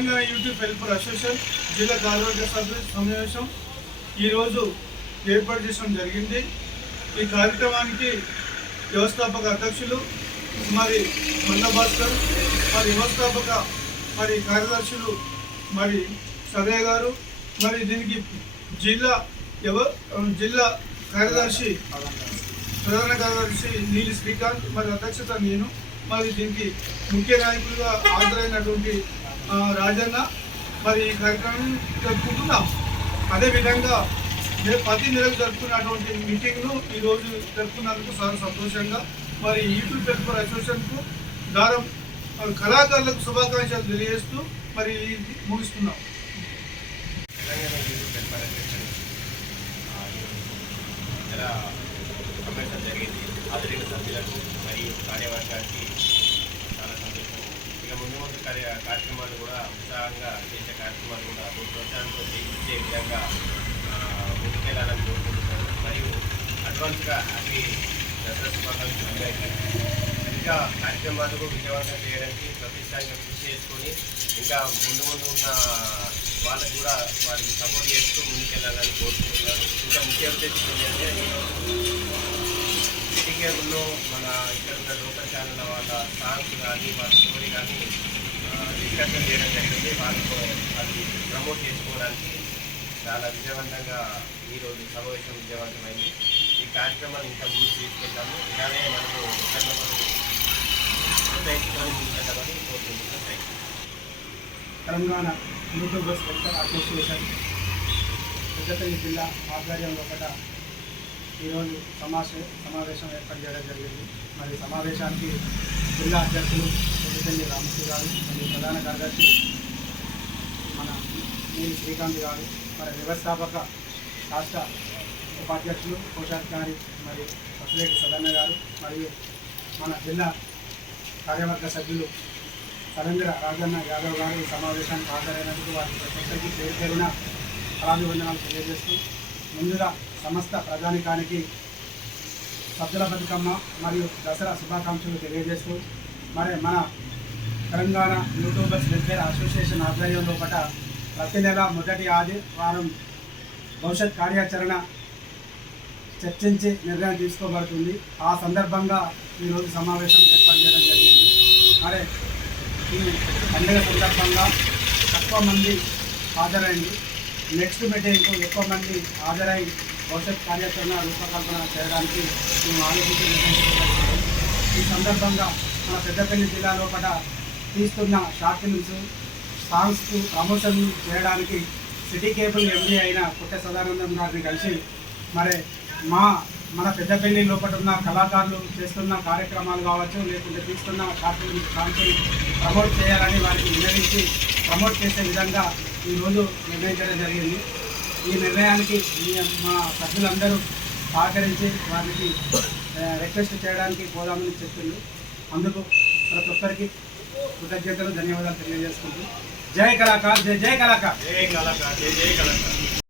Telangana YouTube welfare association జిల్లా కార్యవర్గ సభ్యుల సమావేశం ఈరోజు ఏర్పాటు చేయడం జరిగింది. ఈ కార్యక్రమానికి వ్యవస్థాపక అధ్యక్షులు మరి మంద భాస్కర్, మరి వ్యవస్థాపక కార్యదర్శులు మరి సదయ్య గారు, మరి దీనికి జిల్లా కార్యదర్శి ప్రధాన కార్యదర్శి నీలి శ్రీకాంత్, మరి అధ్యక్షత నేను, మరి దీనికి ముఖ్య నాయకులుగా హాజరైనటువంటి రాజన్న. మరి ఈ కార్యక్రమం జరుపుకుంటున్నాం. అదేవిధంగా ప్రతి నెలకు జరుపుకున్నటువంటి మీటింగ్ను ఈరోజు జరుపుకున్నందుకు చాలా సంతోషంగా మరి యూట్యూబ్ వెల్ఫేర్ అసోసియేషన్కు దారం కళాకారులకు శుభాకాంక్షలు తెలియజేస్తూ మరి ముగిస్తున్నాం. జరిగింది. హాజరైన సభ్యులకు మరియు కార్యవర్గానికి చాలా సంతోషం. ఇక ముందు కార్యక్రమాలు కూడా ఉత్సాహంగా చేసే కార్యక్రమాలు కూడా ప్రోత్సాహంతో చేయించే విధంగా ముందుకెళ్లాలని కోరుకుంటున్నాను. మరియు అడ్వాన్స్గా హ్యాపీ దసరా శుభాకాంక్షలు అందరికీ. ఇంకా కార్యక్రమాలకు విజయవంతం చేయడానికి ప్రతిష్టాంగా కృషి చేసుకొని ఇంకా ముందు ఉన్న వాళ్ళకు కూడా వారికి సపోర్ట్ చేస్తూ ముందుకెళ్ళాలని కోరుకుంటున్నాను. ఇంకా ముఖ్య ఉద్దేశం ఏంటంటే సిటీ కేబుల్లో మన ఇక్కడ ఉన్న లోకల్ ఛానల్ వాళ్ళ సాంగ్స్ కానీ వాళ్ళ స్టోరీ కానీ డిస్కషన్ చేయడం జరిగింది. వాళ్ళతో అది ప్రమోట్ చేసుకోవడానికి చాలా విజయవంతంగా ఈరోజు సమావేశం విజయవంతమైంది. ఈ కార్యక్రమాన్ని ఇంకా ముందు తీసుకెళ్తాము. ఇలానే మనకు ప్రోత్సహించుకొని ముందుకెళ్ళాలని కోరుకుంటున్నాం. Telangana YouTubers welfare association Peddapalli జిల్లా ఆధ్వర్యంలో ఈరోజు సమావేశం ఏర్పాటు చేయడం జరిగింది. మరి సమావేశానికి జిల్లా అధ్యక్షులు పెద్దపల్లి రామశ్రీ గారు, మరియు ప్రధాన కార్యదర్శి మన నీలి శ్రీకాంత్ గారు, మరి వ్యవస్థాపక రాష్ట్ర ఉపాధ్యక్షులు కోశాధికారి మరి వసులేటి సదన్న గారు, మరియు మన జిల్లా కార్యవర్గ సభ్యులు సరేంద్ర రాజన్న యాదవ్ గారు ఈ సమావేశానికి హాజరైనందుకు వారి ప్రతి పేరు పేరున కళాభివందనాలు తెలియజేస్తూ ముందుగా సమస్త ప్రజానికానికి సద్దుల బతుకమ్మ మరియు దసరా శుభాకాంక్షలు తెలియజేస్తూ మరి మన తెలంగాణ యూట్యూబర్స్ వెల్ఫేర్ అసోసియేషన్ ఆధ్వర్యంలో ప్రతి నెల మొదటి ఆదివారం భవిష్యత్ కార్యాచరణ చర్చించి నిర్ణయం తీసుకోబడుతుంది. ఆ సందర్భంగా ఈరోజు సమావేశం ఏర్పాటు చేయడం జరిగింది. మరి ఈ పండుగ సందర్భంగా తక్కువ మంది హాజరైంది. నెక్స్ట్ మీటింగ్కు ఎక్కువ మంది హాజరై భవిష్యత్ కార్యాచరణ రూపకల్పన చేయడానికి మేము ఆలోచించి నిర్ణయించడం. ఈ సందర్భంగా మన పెద్దపల్లి జిల్లాలో తీస్తున్న షార్ట్ ఫిల్మ్స్ సాంగ్స్కు ప్రమోషన్ చేయడానికి సిటీ కేబుల్ ఎండీ అయిన పుట్ట సదానందం గారిని కలిసి మరి మన పెద్దపల్లి లోపల ఉన్న కళాకారులు చేస్తున్న కార్యక్రమాలు కావచ్చు, లేకుంటే తీస్తున్న షార్ట్ ఫిల్మ్స్ సాంగ్స్ని ప్రమోట్ చేయాలని వారికి వినరించి ప్రమోట్ చేసే విధంగా ఈరోజు నిర్ణయించడం జరిగింది. ఈ నిర్ణయానికి మా సభ్యులందరూ సహకరించి వారికి రిక్వెస్ట్ చేయడానికి పోదామని చెప్తుంది. అందుకు ప్రతి ఒక్కరికి కృతజ్ఞతలు, ధన్యవాదాలు తెలియజేసుకుంటూ జై కళాకార్, జై జై కళాకార్, జై కళాకార్, జై జై కళాకార్.